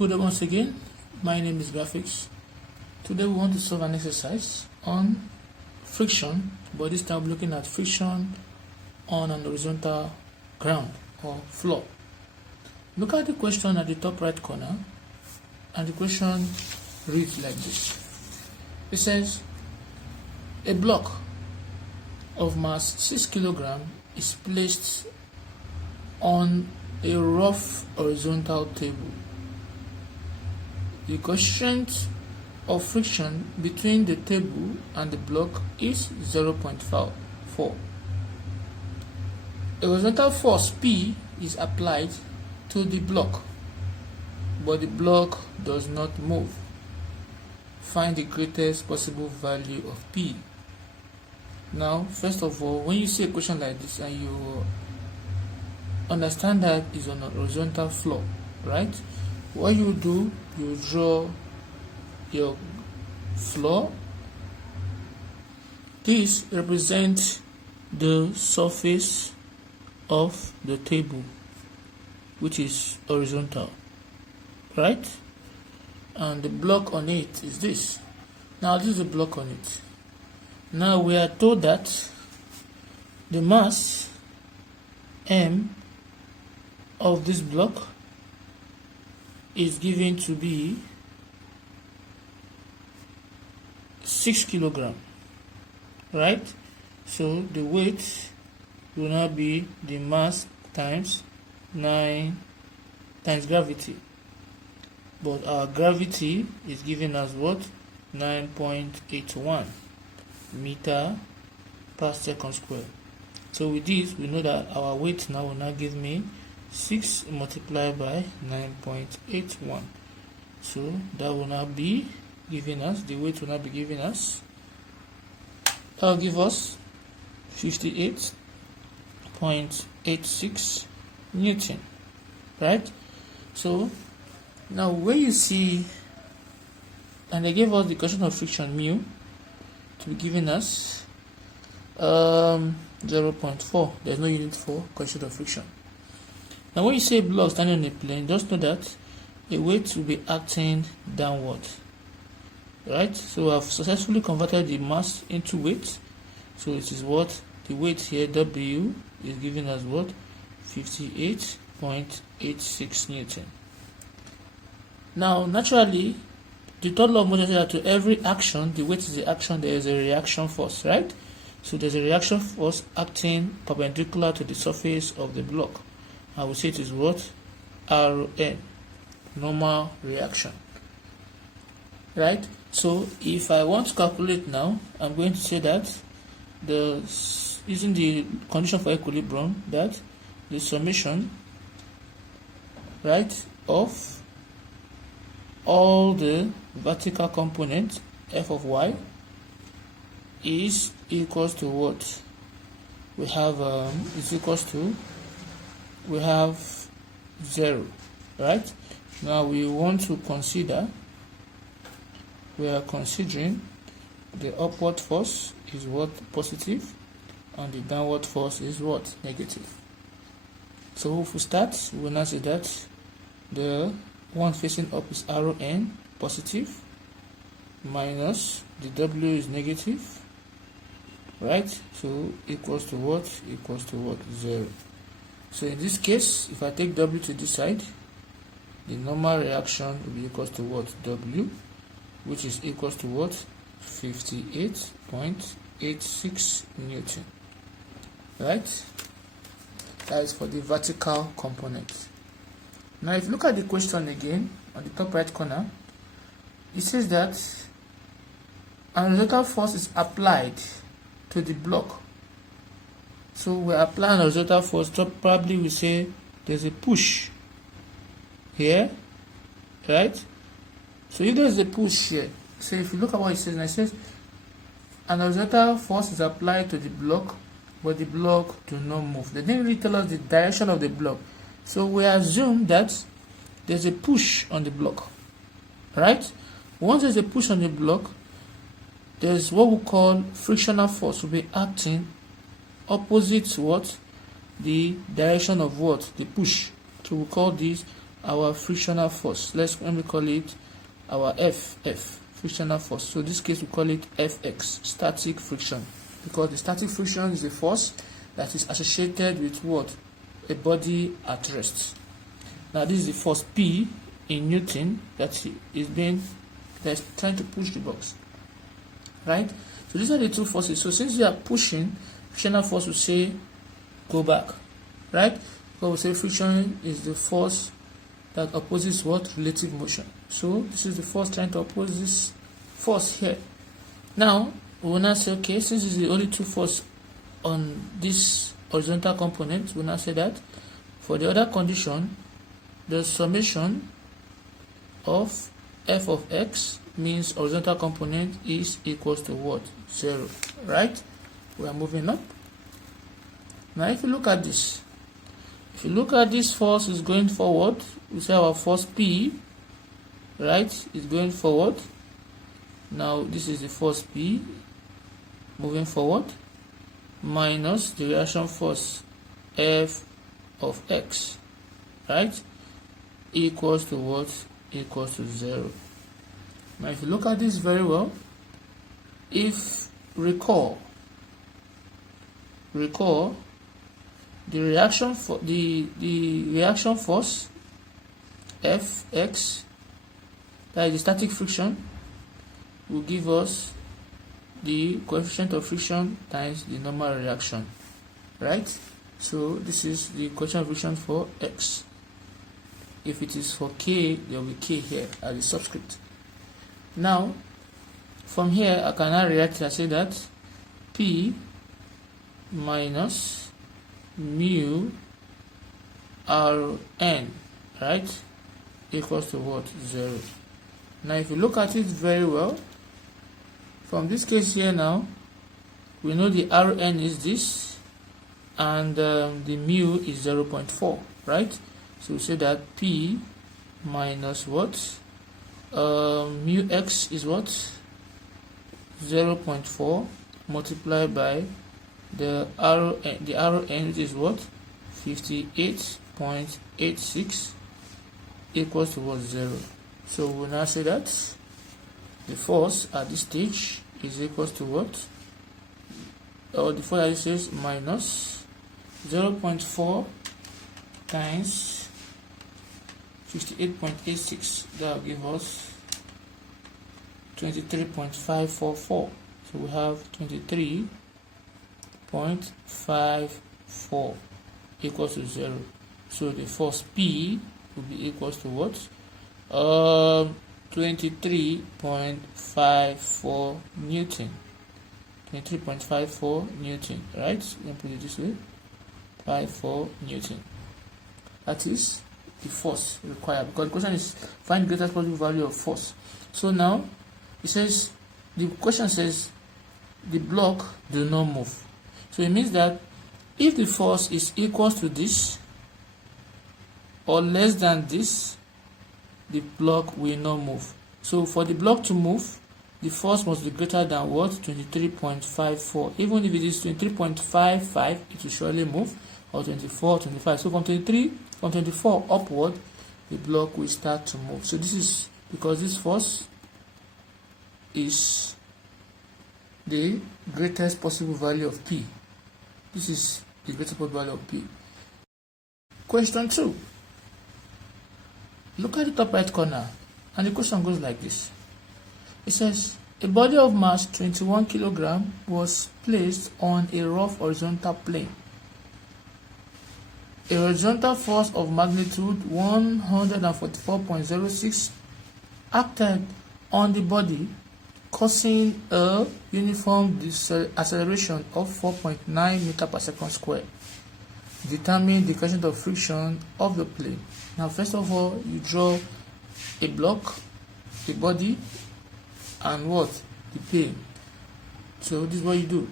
Good day once again. My name is Graphics. Today we want to solve an exercise on friction, but this time we're looking at friction on an horizontal ground or floor. Look at the question at the top right corner, and the question reads like this. It says, a block of mass 6 kg is placed on a rough horizontal table. The coefficient of friction between the table and the block is 0.4. A horizontal force P is applied to the block, but the block does not move. Find the greatest possible value of P. Now, first of all, when you see a question like this and you understand that it's on a horizontal floor, right? What you do, you draw your floor. This represents the surface of the table, which is horizontal, right? And the block on it is this. Now this is a block on it. Now we are told that the mass M of this block is given to be 6 kg, right? So the weight will now be the mass times 9 times gravity, but our gravity is given as what? 9.81 meter per second square. So with this, we know that our weight now will now give me 6 multiplied by 9.81. So that will now be giving us, the weight will now be giving us, that will give us 58.86 Newton, right? So now when you see, and they gave us the coefficient of friction mu to be giving us 0.4. There's no unit for coefficient of friction. Now when you say block standing on a plane, just know that a weight will be acting downward, right? So we have successfully converted the mass into weight. So it is what? The weight here, W, is giving us what? 58.86 Newton. Now naturally, the third law of motion says that to every action, the weight is the action, there is a reaction force, right? So there's a reaction force acting perpendicular to the surface of the block. I will say it is what? Rn, normal reaction, right? So if I want to calculate now, I'm going to say that using the condition for equilibrium, that the summation, right, of all the vertical components f of y is equals to what? We have is equals to, we have 0, right? Now we want to consider, we are considering the upward force is what? Positive, and the downward force is what? Negative. So if we start, we will now say that the one facing up is Rn, positive, minus the W is negative, right? So equals to what? Equals to what? 0. So in this case, if I take W to this side, the normal reaction will be equals to what? W, which is equals to what? 58.86 Newton, right? That is for the vertical component. Now if you look at the question again, on the top right corner, it says that an horizontal force is applied to the block. So we're applying a horizontal force, so probably we say there's a push here, right? So if there's a push here, so if you look at what it says, and it says an horizontal force is applied to the block, but the block do not move. They didn't really tell us the direction of the block. So we assume that there's a push on the block, right? Once there's a push on the block, there's what we call frictional force will be acting opposite to what? The direction of what? The push. So we call this our frictional force. Let me call it our FF, frictional force. So in this case we call it Fx, static friction, because the static friction is a force that is associated with what? A body at rest. Now this is the force P in Newton that's trying to push the box, right? So these are the two forces. So since we are pushing, frictional force will say go back, right? Because we say friction is the force that opposes what? Relative motion. So this is the force trying to oppose this force here. Now we will now say, okay, since this is the only two force on this horizontal component, we will now say that for the other condition, the summation of f of x means horizontal component is equals to what? 0, right? We are moving up. Now if you look at this, force is going forward. We say our force P, right, is going forward. Now this is the force P moving forward minus the reaction force F of x, right, equals to what? Equals to 0. Now if you look at this very well, if recall the reaction for the reaction force Fx, that is the static friction, will give us the coefficient of friction times the normal reaction, right? So this is the coefficient of friction for x. If it is for k, there will be k here as a subscript. Now from here I can now react and say that P minus mu Rn, right, equals to what? 0. Now if you look at it very well, from this case here now, we know the Rn is this, and the mu is 0.4, right? So we say that P minus what? Mu x is what? 0.4 multiplied by the Rn, which is what? 58.86 equals to what? 0. So we will now say that the force at this stage is equals to what? Or the force at this stage minus 0.4 times 58.86. That will give us 23.544. So we have 23.54 equals to 0. So the force P will be equals to what? 23.54 Newton. 23.54 Newton, right? Let me put it this way. 54 Newton. That is the force required, because the question is find the greatest possible value of force. So now it says, the question says the block do not move. So it means that if the force is equal to this or less than this, the block will not move. So for the block to move, the force must be greater than what? 23.54. Even if it is 23.55, it will surely move, or 24, 25. So from 24 upward, the block will start to move. So this is because this force is the greatest possible value of P. This is the greatest possible value of P. Question 2. Look at the top right corner, and the question goes like this. It says, a body of mass 21 kg was placed on a rough horizontal plane. A horizontal force of magnitude 144.06 acted on the body, causing a uniform acceleration of 4.9 meters per second square. Determine the coefficient of friction of the plane. Now, first of all, you draw a block, the body, and what? The plane. So this is what you do.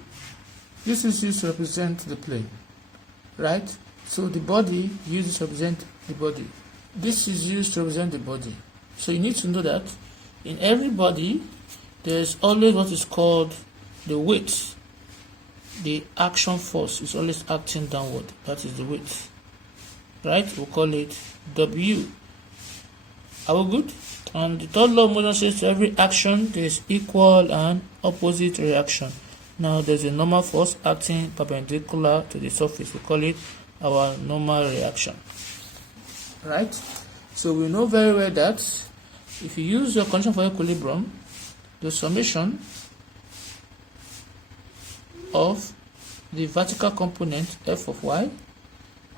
This is used to represent the plane, right? So the body used to represent the body. This is used to represent the body. So you need to know that in every body, there's always what is called the weight. The action force is always acting downward. That is the weight, right? We'll call it W. Are we good? And the third law of motion says to every action there is equal and opposite reaction. Now there's a normal force acting perpendicular to the surface. We call it our normal reaction. Right? So we know very well that if you use your condition for equilibrium, the summation of the vertical component f of y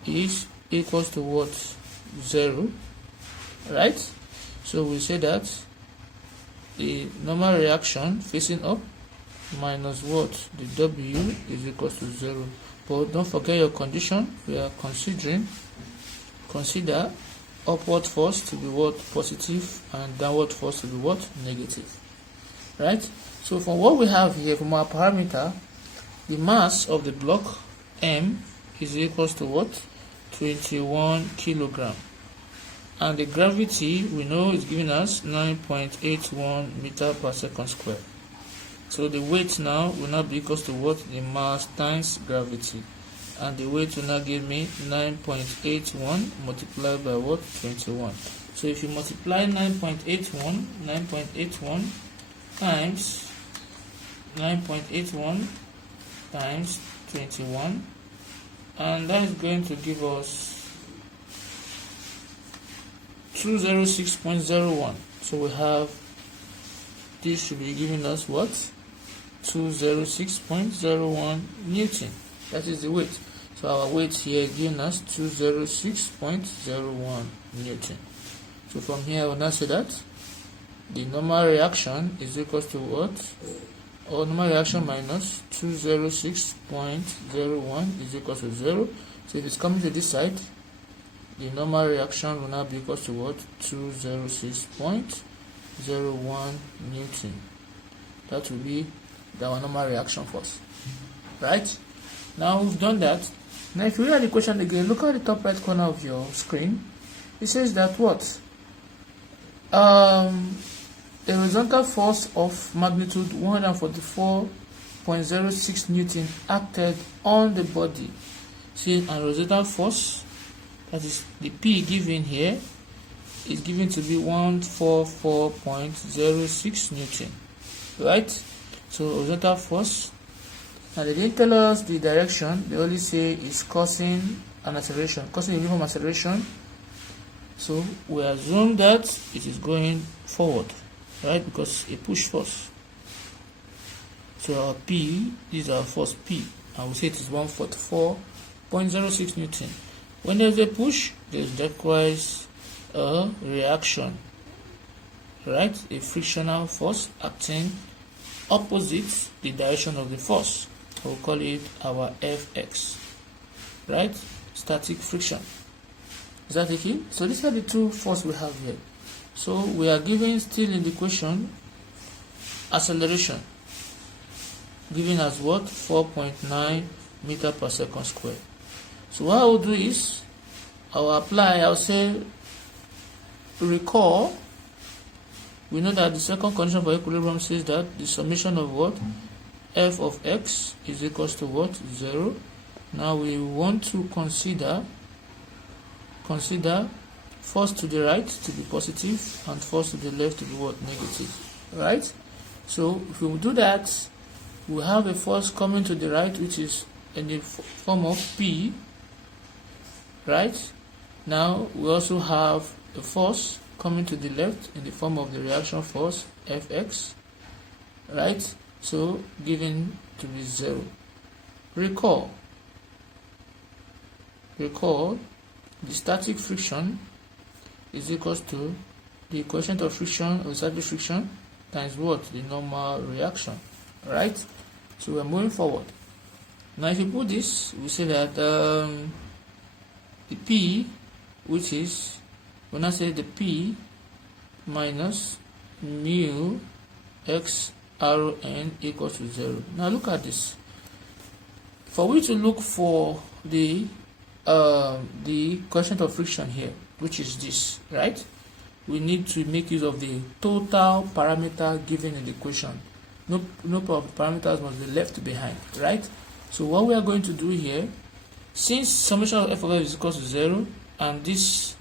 is equals to what? 0. Right? So we say that the normal reaction facing up minus what? The W is equals to 0. But don't forget your condition. We are consider upward force to be what? Positive, and downward force to be what? Negative. Right? So from what we have here, from our parameter, the mass of the block M is equals to what? 21 kilogram. And the gravity we know is giving us 9.81 meter per second square. So the weight now will now be equals to what? The mass times gravity. And the weight will now give me 9.81 multiplied by what? 21. So if you multiply 9.81 times 9.81 times 21, and that is going to give us 206.01. So we have, this should be giving us what? 206.01 Newton. That is the weight. So our weight here is giving us 206.01 Newton. So from here I will now say that the normal reaction is equal to what? Or normal reaction minus 206.01 is equal to 0. So if it's coming to this side, the normal reaction will now be equal to what? 206.01 Newton. That will be our normal reaction force. Right? Now we've done that. Now if you read the question again, look at the top right corner of your screen. It says that what? A horizontal force of magnitude 144.06 Newton acted on the body. See, an horizontal force, that is the P given here, is given to be 144.06 Newton. Right? So horizontal force, and they didn't tell us the direction. They only say it's causing an acceleration, causing a uniform acceleration. So we assume that it is going forward, right? Because a push force. So our P, this is our force P, and we say it is 144.06 Newton. When there's a push, there's likewise a reaction, right? A frictional force acting opposite the direction of the force. We'll call it our Fx, right? Static friction. Is that okay? So these are the two forces we have here. So we are given still in the question acceleration, given as what? 4.9 meter per second square. So what I will do is I'll say recall. We know that the second condition for equilibrium says that the summation of what? F of x is equals to what? 0. Now we want to consider force to the right to be positive and force to the left to be what? Negative. Right? So if we do that, we have a force coming to the right which is in the form of P. Right? Now we also have a force coming to the left in the form of the reaction force Fx, right? So given to be 0. Recall the static friction is equals to the coefficient of friction or static friction times what? The normal reaction, right? So we're moving forward. Now if you put this, we say that the P, which is, when I say the P minus mu x rn equals to 0. Now look at this. For we to look for the coefficient of friction here, which is this, right? We need to make use of the total parameter given in the equation. No parameters must be left behind, right? So what we are going to do here, since summation of f of x is equal to 0, and this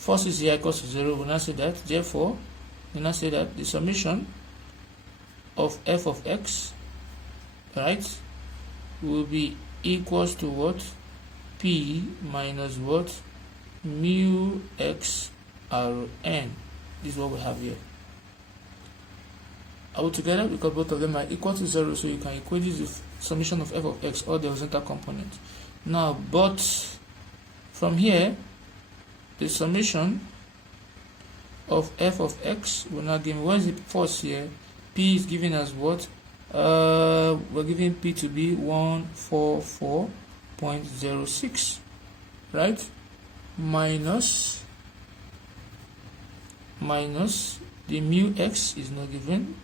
forces here equals to 0, we now say that, therefore, we now say that the summation of f of x, right, will be equals to what? P minus what? Mu x Rn. This is what we have here. Altogether, because both of them are equal to 0, so you can equate this with summation of f of x or the horizontal component. Now, but from here, the summation of f of x will now give me, what is the force here? P is giving us what? We're giving P to be 144.06, right? Minus the mu x is not given.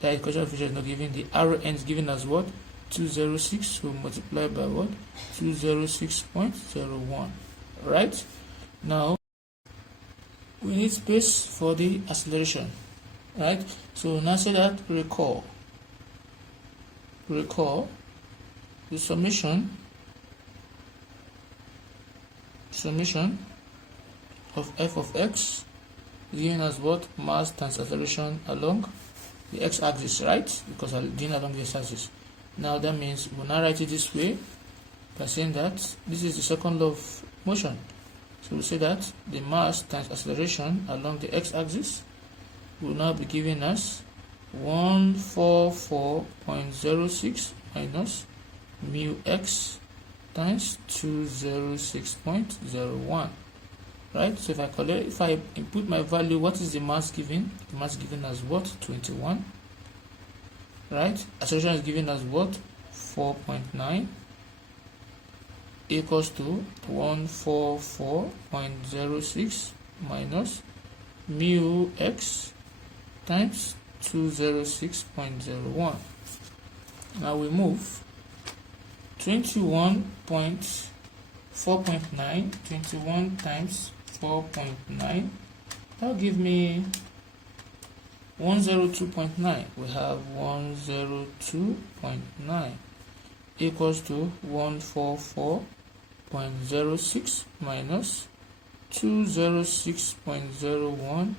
The equation of Fisher is not given. The Rn is given as what? 206. So multiply by what? 206.01. Right? Now we need space for the acceleration. Right? So now say that recall the summation of f of x is given as what? Mass times acceleration along the x-axis, right? Because I'm doing along the x-axis. Now that means we'll now write it this way by saying that this is the second law of motion. So we say that the mass times acceleration along the x-axis will now be giving us 144.06 minus mu x times 206.01. Right? So if I input my value, what is the mass given? The mass given as what? 21. Right? Acceleration is given as what? 4.9 equals to 144.06 minus mu x times 206.01. Now we move 21 times 4.9, that'll give me 102.9. We have 102.9 equals to 144.06 minus 206.01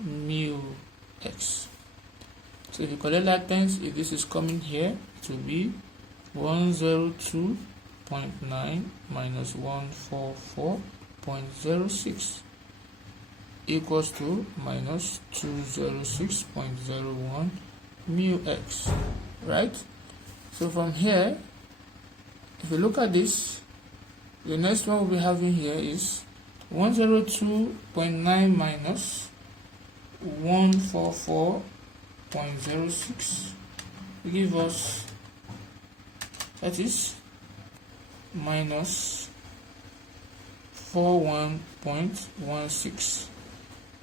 mu x. So if you collect like times, if this is coming here, it will be 102.9 minus 144.06 equals to minus 206.01 mu x, right? So from here, if you look at this, the next one we'll be having here is 102.9 minus 144.06 will give us, that is minus 41.16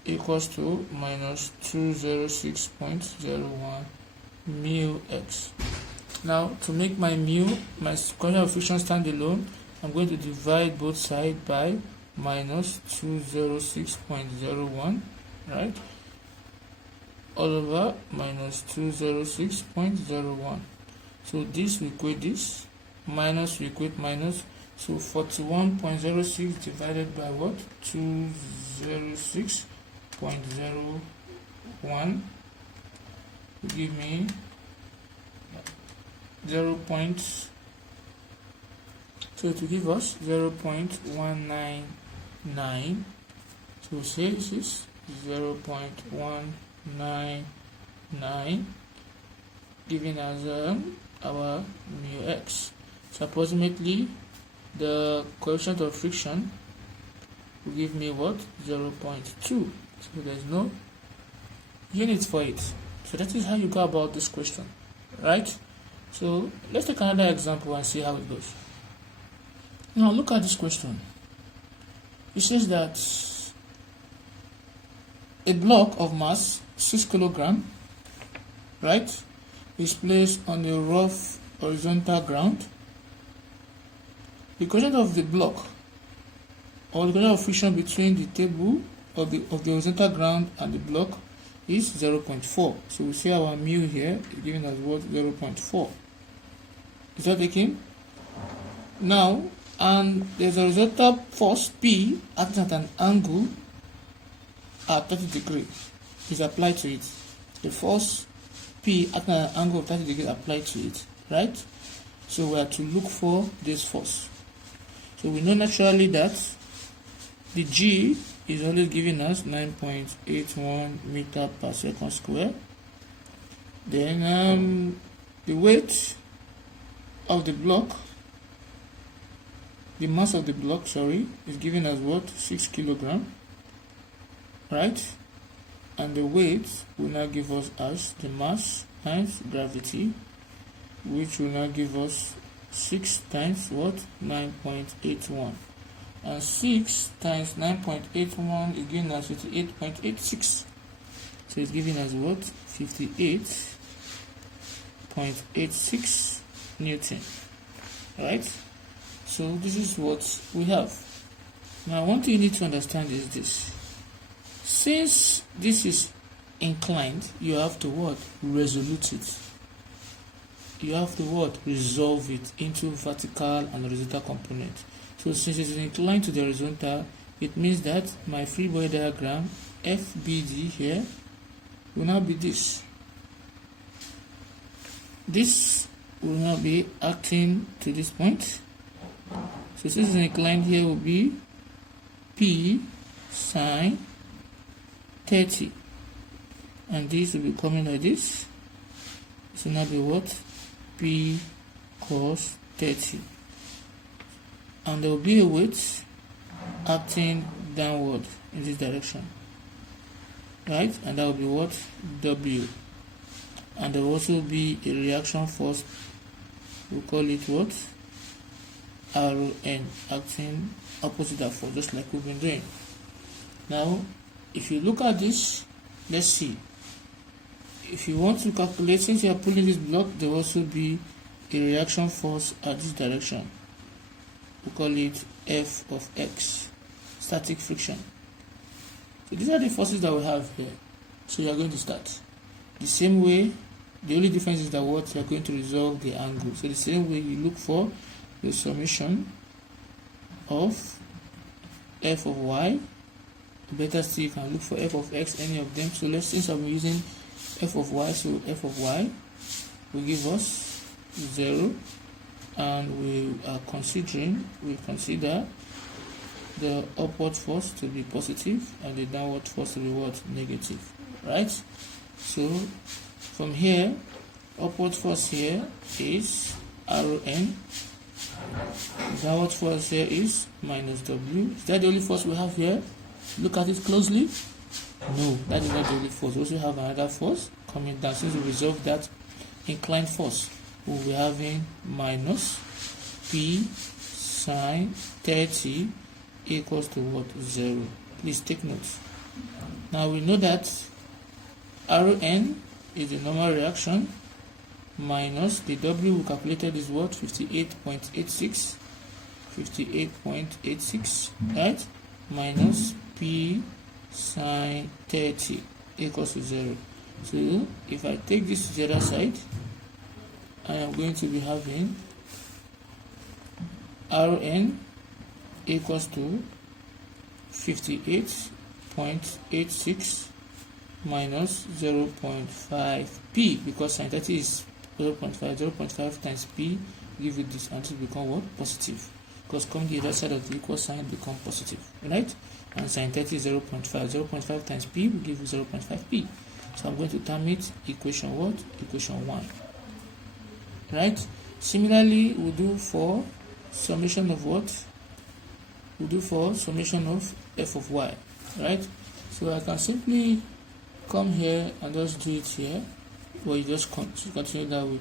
equals to minus 206.01 mu x. Now to make my quantity of friction stand alone, I'm going to divide both sides by minus 206.01, right, all over minus 206.01. So this will equate this, minus will equate minus, so 41.06 divided by what? 206.01 will give me 0. So it will give us 0.199. So we say this is 0.199, giving us our mu x. So approximately the coefficient of friction will give me what? 0.2. So there's no unit for it. So that is how you go about this question, right? So let's take another example and see how it goes. Now look at this question. It says that a block of mass 6 kg, right, is placed on a rough horizontal ground. The coefficient of the block, or the coefficient of friction between the table of the horizontal ground and the block, is 0.4. So we see our mu here is given as what? 0.4. Is that taken? Now and there's a horizontal force P acting at an angle at 30 degrees is applied to it. The force P acting at an angle of 30 degrees applied to it, right? So we are to look for this force. So we know naturally that the G is always giving us 9.81 meter per second square. Then the weight of the block, the mass of the block, is giving us what? 6 kilogram, right? And the weight will now give us as the mass times gravity, which will now give us 6 times what? 9.81. And 6 times 9.81 is giving us 58.86. So it's giving us what? 58.86 Newton. Right? So this is what we have. Now one thing you need to understand is this. Since this is inclined, you have to what? Resolute it. You have to what? Resolve it into vertical and horizontal component. So since it is inclined to the horizontal, it means that my free body diagram FBD here will now be this. This will now be acting to this point. So since it's inclined, here will be P sine 30. And this will be coming like this. This will now be what? P cos 30. And there will be a weight acting downward in this direction, right? And that will be what? W. And there will also be a reaction force, we call it what? RN, acting opposite that force, just like we've been doing. Now if you look at this, let's see. If you want to calculate, since you are pulling this block, there will also be a reaction force at this direction. We call it F of X, static friction. So these are the forces that we have here. So you are going to start the same way. The only difference is that what you are going to resolve the angle. So the same way you look for the summation of F of Y. Better still, you can look for F of X, any of them. So let's, since I'm using F of Y, so F of Y will give us 0. And we consider the upward force to be positive and the downward force to be what? Negative, right? So from here, upward force here is Rn, downward force here is minus W. Is that the only force we have here? Look at it closely. No, that is not the only force. We also have another force coming down. Since we resolve that inclined force, we'll be having minus P sine 30 equals to what? 0. Please take note. Now we know that Rn is the normal reaction minus the W we calculated is what? 58.86. 58.86, right? Minus P sine 30 equals to 0. So if I take this to the other side, I am going to be having Rn equals to 58.86 minus 0.5 P, because sine 30 is 0.5. 0.5 times P give you this, and it will become what? Positive. Because coming the other side of the equal sign become positive, right? And sine 30 is 0.5. 0.5 times P will give you 0.5 P. So I'm going to term it equation what? Equation 1. Right? Similarly, we'll do for summation of what? We'll do for summation of F of Y. Right? So I can simply come here and just do it here. Or you just continue that way.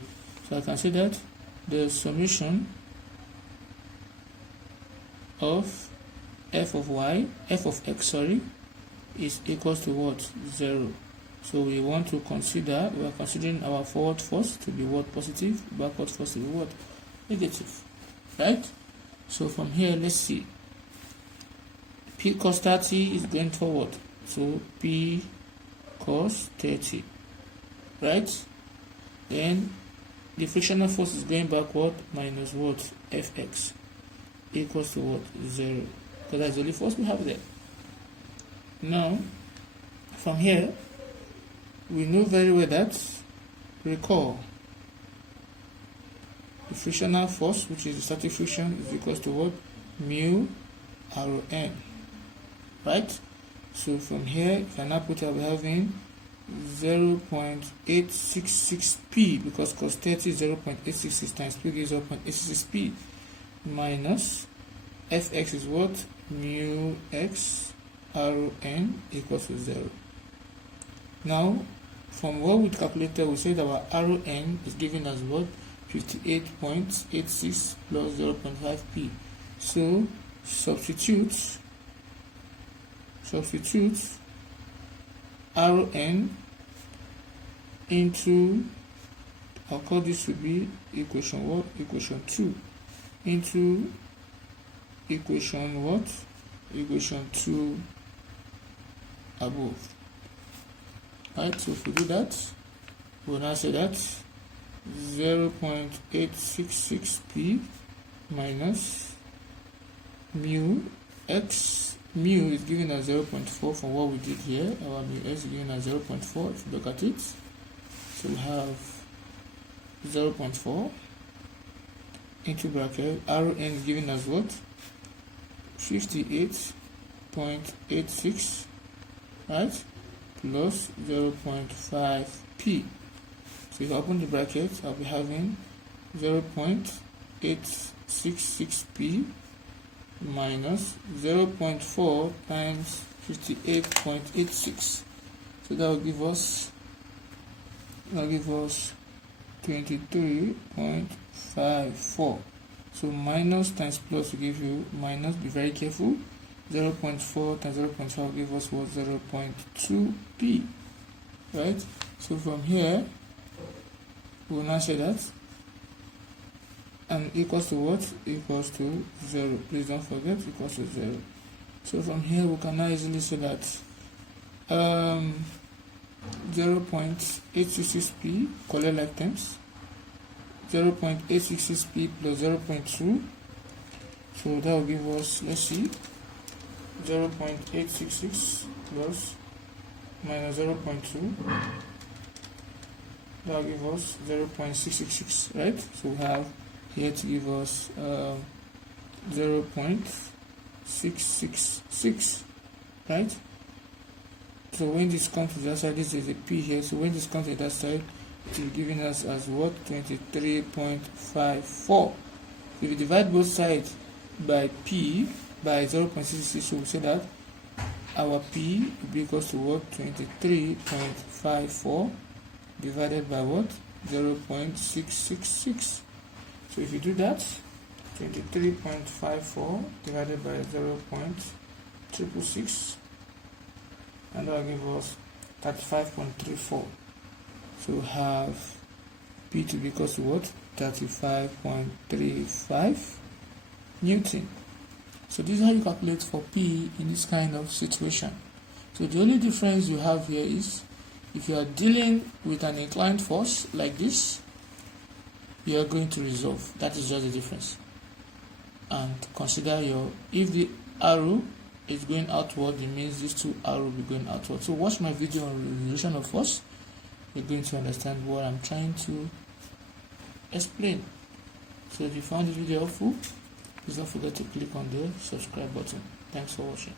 So I can say that the summation of F of Y, F of X, is equals to what? 0. So we want to consider, we are considering our forward force to be what? Positive, backward force to be what? Negative, right? So from here, let's see. P cos 30 is going forward, so P cos 30, right? Then the frictional force is going backward, minus what? Fx. equals to what? 0, because that's the only force we have there. Now, from here, we know very well that, recall, the frictional force, which is the static friction, is equals to what? Mu Rn, right? So from here, if I now put it, I'll be having 0.866p, because cos 30 is 0.866 times p gives 0.866p, minus fx is what? Mu x Rn equals to 0. Now, from what we calculated, we said our Rn is given as what? 58.86 plus 0.5p. So substitute Rn into, I'll call this to be equation what? Equation 2 into equation what? Equation 2 above. Right, so if we do that, we'll now say that 0.866p minus mu x, mu is given as 0.4 from what we did here. Our mu x is given as 0.4 if you look at it. So we have 0.4 into bracket, Rn is given as what? 58.86, right? Plus 0.5p. So if I open the bracket, I'll be having 0.866p minus 0.4 times 58.86. So that will give us 23.54. So minus times plus will give you minus. Be very careful. 0.4 times 0.5 will give us what? 0.2p. Right? So from here, we will now say that and equals to what? Equals to 0. Please don't forget, equals to 0. So from here, we can now easily say that 0.866p, collect like terms, 0.866p plus 0.2. So that will give us, let's see, 0.866 plus minus 0.2. That will give us 0.666, right? So we have here to give us 0.666, right? So when this comes to that side, this is a p here. So when this comes to that side, it is giving us as what? 23.54. If you divide both sides by p by 0.66, so we say that our p will be equals to what? 23.54 divided by what? 0.666. So if you do that, 23.54 divided by 0.666, and that will give us 35.34. So we have P to be equal to what? 35.35 Newton. So this is how you calculate for P in this kind of situation. So the only difference you have here is if you are dealing with an inclined force like this, you are going to resolve. That is just the difference. And consider if the arrow is going outward, it means these two arrows will be going outward. So watch my video on resolution of force. You're going to understand what I'm trying to explain. So if you found this video helpful, please don't forget to click on the subscribe button. Thanks for watching.